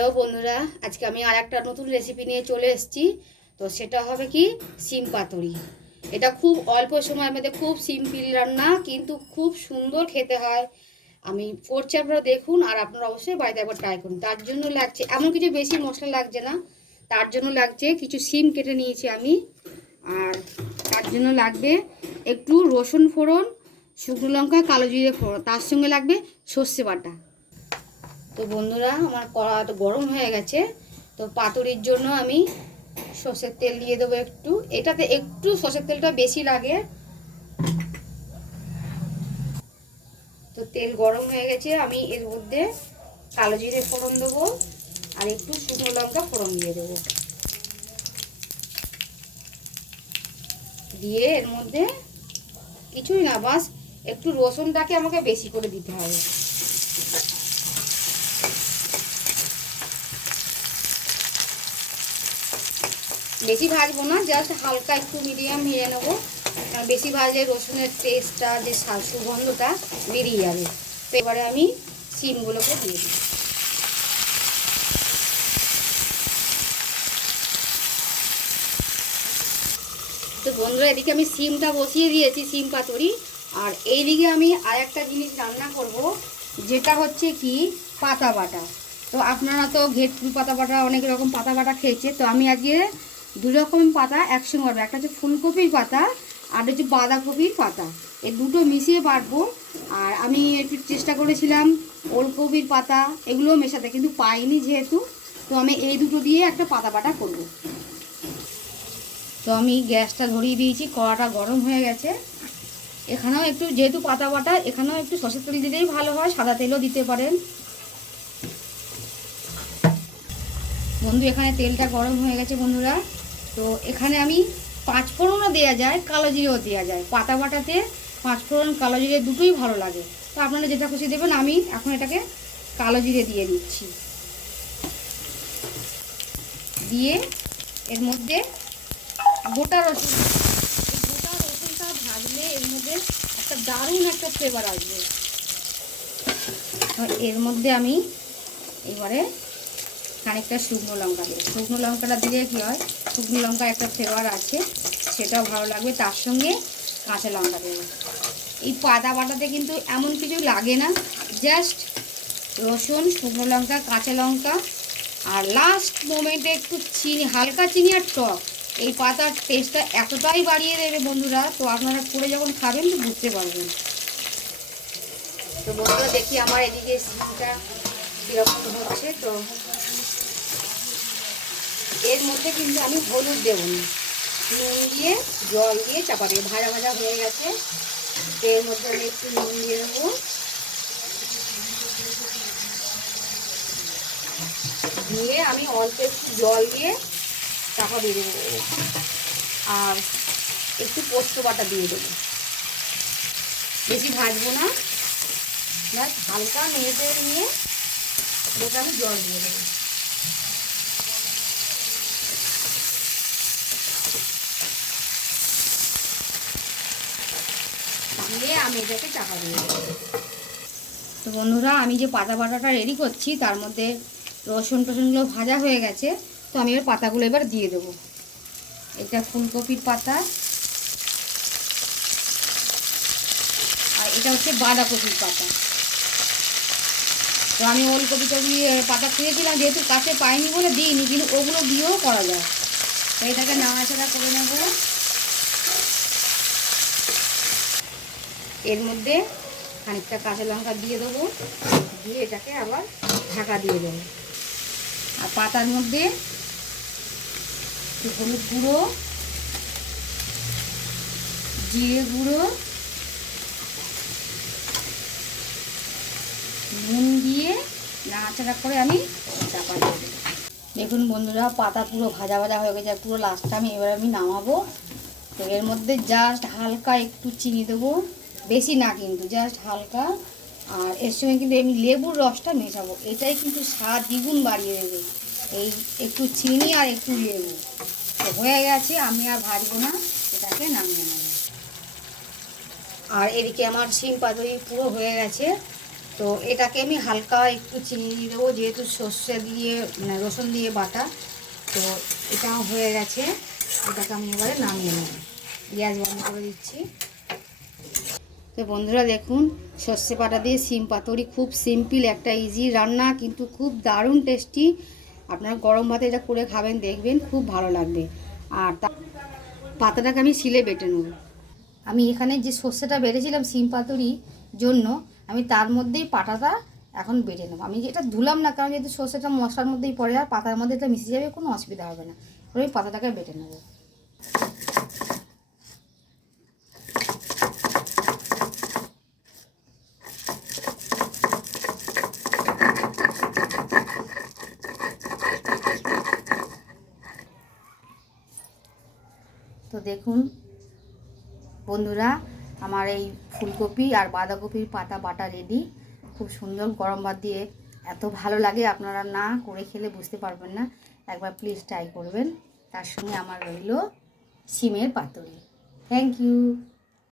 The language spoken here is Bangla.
হ্যালো বন্ধুরা, আজকে আমি আর একটা নতুন রেসিপি নিয়ে চলে এসেছি। তো সেটা হবে কি? সিম পাতুরি। এটা খুব অল্প সময়ের মধ্যে খুব সিম্পল রান্না, কিন্তু খুব সুন্দর খেতে হয়। আমি করছি আপনারা দেখুন, আর আপনারা অবশ্যই বাড়িতে একবার ট্রাই করুন। তার জন্য লাগছে এমন কিছু বেশি মশলা লাগছে না, তার জন্য লাগছে কিছু সিম কেটে নিয়েছি আমি। আর তার জন্য লাগবে একটু রসুন ফোড়ন, শুকনো লঙ্কা, কালো জিরে ফোড়ন, তার সঙ্গে লাগবে সর্ষে বাটা। তো বন্ধুরা, আমার কড়া তো গরম হয়ে গেছে। তো পাতুরির জন্য আমি সর্ষের তেল দিয়ে দেবো একটু। এটাতে একটু সর্ষের তেলটা বেশি লাগে। তো তেল গরম হয়ে গেছে, আমি এর মধ্যে কালো জিরে ফোড়ন দেবো আর একটু শুকনো লঙ্কা ফোড়ন দিয়ে দেবো। দিয়ে এর মধ্যে কিছুই না, বাস একটু রসুনটাকে আমাকে বেশি করে দিতে হবে। বেশি ভাজবো না জাস্ট হালকা একটু মিডিয়াম ভেজে নেব। কারণ বেশি ভাজলে রসুনের টেস্টটা যে সুগন্ধটা বেরিয়ে যাবে। তো এবারে আমি সিমগুলোকে দিয়ে দিই। তো বন্ধুরা, এদিকে আমি সিমটা বসিয়ে দিয়েছি সিম পাতুরি। আর এই দিকে আমি আর একটা জিনিস রান্না করব, যেটা হচ্ছে কি, পাতা বাটা। তো আপনারা তো ঘেটুর পাতা বাটা, অনেক রকম পাতা বাটা খেয়েছে। তো আমি আজকে দু রকম পাতা একসঙ্গে বাটবো। একটা হচ্ছে ফুলকপির পাতা, আর হচ্ছে বাঁধাকপির পাতা। এই দুটো মিশিয়ে বাটবো। আর আমি একটু চেষ্টা করেছিলাম ওলকপির পাতা, এগুলোও মেশাতে, কিন্তু পাইনি যেহেতু। তো আমি এই দুটো দিয়ে একটা পাতা বাটা করব। তো আমি গ্যাসটা ধরিয়ে দিয়েছি, কড়াটা গরম হয়ে গেছে। এখানেও একটু যেহেতু পাতা বাটা, এখানেও একটু সর্ষের তেল দিলেই ভালো হয়, সাদা তেলও দিতে পারেন। বন্ধু, এখানে তেলটা গরম হয়ে গেছে, বন্ধুরা। তো এখানে আমি পাঁচ ফোড়নও দেওয়া যায়, কালো জিরেও দেওয়া যায়। পাতা বাটাতে পাঁচ ফোড়ন, কালো জিরে দুটোই ভালো লাগে। তো আপনারা যেটা খুশি দেবেন, আমি এখন এটাকে কালো জিরে দিয়ে দিচ্ছি। দিয়ে এর মধ্যে গোটা রসুন গোটা রসুনটা ভাজলে এর মধ্যে একটা দারুণ একটা ফ্লেভার আসবে। এর মধ্যে আমি এবারে খানিকটা শুকনো লঙ্কা দেবো শুকনো লঙ্কাটা দিলে কী হয়? শুকনো লঙ্কা একটা ফ্লেভার আছে, সেটাও ভালো লাগবে। তার সঙ্গে কাঁচা লঙ্কা দেবো। এই পাতা বাটাতে কিন্তু এমন কিছু লাগে না। জাস্ট রসুন, শুকনো লঙ্কা, কাঁচা লঙ্কা আর লাস্ট মোমেন্টে একটু চিনি, হালকা চিনি আর টক। এই পাতার টেস্টটা এতটাই বাড়িয়ে দেবে বন্ধুরা, তো আপনারা করে যখন খাবেন তো বুঝতে পারবেন। তো বন্ধুরা, দেখি আমার এদিকে সিমটা কীরকম হচ্ছে। তো এর মধ্যে কিন্তু আমি হলুদ দেবো না। নুন দিয়ে, জল দিয়ে চাপা দিয়ে, ভাজা ভাজা হয়ে গেছে। এর মধ্যে আমি একটু নুন দিয়ে দেবো। দিয়ে আমি অল্প একটু জল দিয়ে চাপা দিয়ে দেবো। আর একটু পোস্ত বাটা দিয়ে দেবো। বেশি ভাজবো না। হালকা মেয়েদের নিয়ে ওটা আমি জল দিয়ে দেবো। আমি এটাকে চাপা দিয়ে তো বন্ধুরা, আমি যে পাতা বাটাটা রেডি করছি, তার মধ্যে রসুন টসুনগুলো ভাজা হয়ে গেছে, তো আমি এবার পাতাগুলো এবার দিয়ে দেবো। এটা ফুলকপির পাতা। আর এটা হচ্ছে বাঁধাকপির পাতা। তো আমি ওলকপি টপি পাতা খেয়েছিলাম, যেহেতু কাছে পাইনি বলে দিইনি, কিন্তু ওগুলো দিয়েও করা যায়। তো এটাকে নাড়াচাড়া করে নেব। এর মধ্যে খানিকটা কাঁচা লঙ্কা দিয়ে দেবো। দিয়ে এটাকে আবার ঢাকা দিয়ে দেবো। আর পাতার মধ্যে হলুদ গুঁড়ো, জিরে গুঁড়ো, নুন দিয়ে নাড়াচাড়া করে আমি চাপা দিয়ে দেখুন বন্ধুরা, পাতা পুরো ভাজা ভাজা হয়ে গেছে পুরো লাস্টটা আমি এবার আমি নামাবো। তো এর মধ্যে জাস্ট হালকা একটু চিনি দেবো। বেশি না কিন্তু জাস্ট হালকা। আর এর সঙ্গে কিন্তু আমি লেবুর রসটা মেশাবো। এটাই কিন্তু স্বাদ দ্বিগুণ বাড়িয়ে দেবে। এই একটু চিনি আর একটু লেবু। হয়ে গেছে, আমি আর ভাজবো না, এটাকে নামিয়ে নেব। আর এদিকে আমার সিম পাতুরি পুরো হয়ে গেছে। তো তো এটাকে আমি হালকা একটু চিনি দিয়ে দেবো, যেহেতু সর্ষে দিয়ে মানে রসুন দিয়ে বাটা। তো এটাও হয়ে গেছে, এটাকে আমি এবারে নামিয়ে নেব। গ্যাস বন্ধ করে দিচ্ছি। তো বন্ধুরা দেখুন, সর্ষে পাটা দিয়ে সিম পাতুরি খুব সিম্পল একটা ইজি রান্না, কিন্তু খুব দারুণ টেস্টি আপনারা গরম ভাতে এটা করে খাবেন, দেখবেন খুব ভালো লাগবে। আর তা পাতাটাকে আমি শিলে বেটে নেব। আমি এখানে যে সর্ষেটা বেটেছিলাম সিম পাতুরি জন্য, আমি তার মধ্যেই পাটাটা এখন বেটে নেব। আমি এটা ধুলাম না, কারণ যেহেতু সর্ষেটা মশলার মধ্যেই পড়ে, আর পাতার মধ্যে এটা মিশে যাবে, কোনো অসুবিধা হবে না। আমি পাতাটাকে বেটে নেব। দেখুন। বন্ধুরা, আমার এই ফুলকপি আর বাঁধাকপির পাতা বাটা রেডি খুব সুন্দর গরম ভাত দিয়ে এত ভালো লাগে, আপনারা না করে খেলে বুঝতে পারবেন না। একবার প্লিজ ট্রাই করবেন। তার সঙ্গে আমার রইল সিমের পাতুরি। Thank you